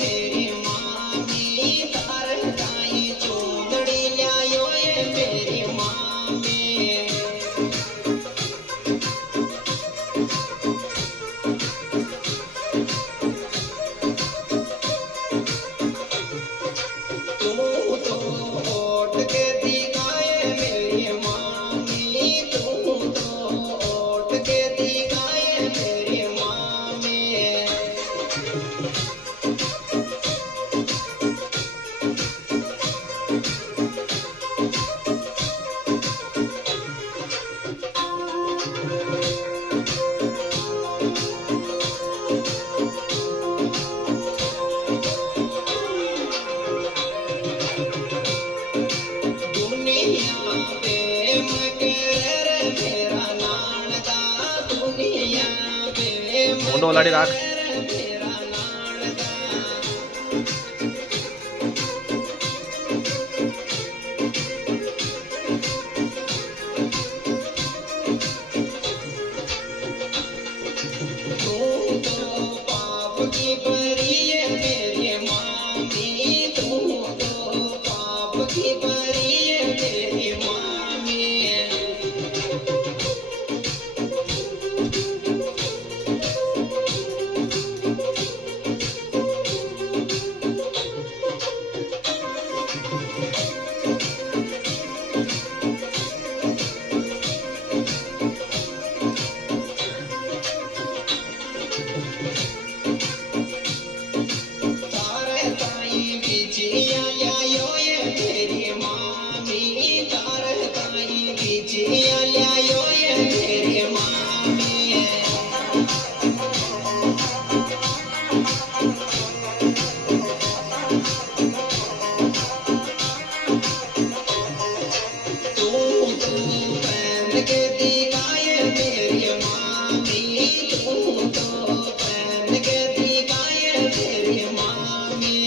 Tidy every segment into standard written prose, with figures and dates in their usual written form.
मेरी मामी तार ताई चूंदड़ी ल्यायो ये मेरी मामी तू तो ओट के दिखाए मेरी मामी तू तो ओट के दिखाए मेरी मामी दुनिया पे मकर मेरा नानका दुनिया पे મોટો લાડી રાખ मेरा नानका तू तो पाप की परी है मेरी मामी तू तो पाप की परी है मेरी मामी तारे ताई बिचिया ल्यायो ये मेरी मामी तारे ताई बिचिया ल्यायो ये मेरी मामी तू तो पहन के दिखाए मेरी मामी तू तो पहन के दिखाए मेरी मामी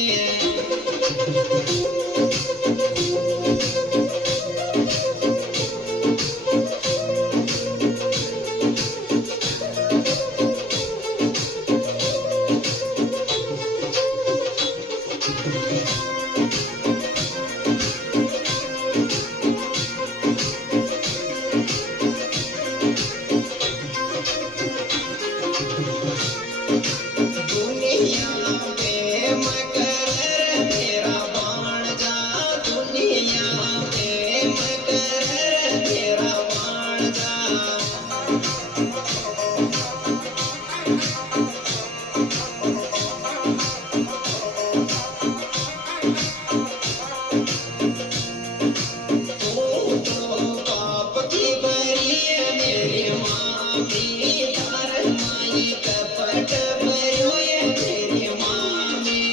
दुनिया पे मकर मेरा भाणजा दुनिया पे मकर मेरा भाणजा तू तो पाप की बरी है मेरी मामी तार माई कपट भरो ये मेरी मामी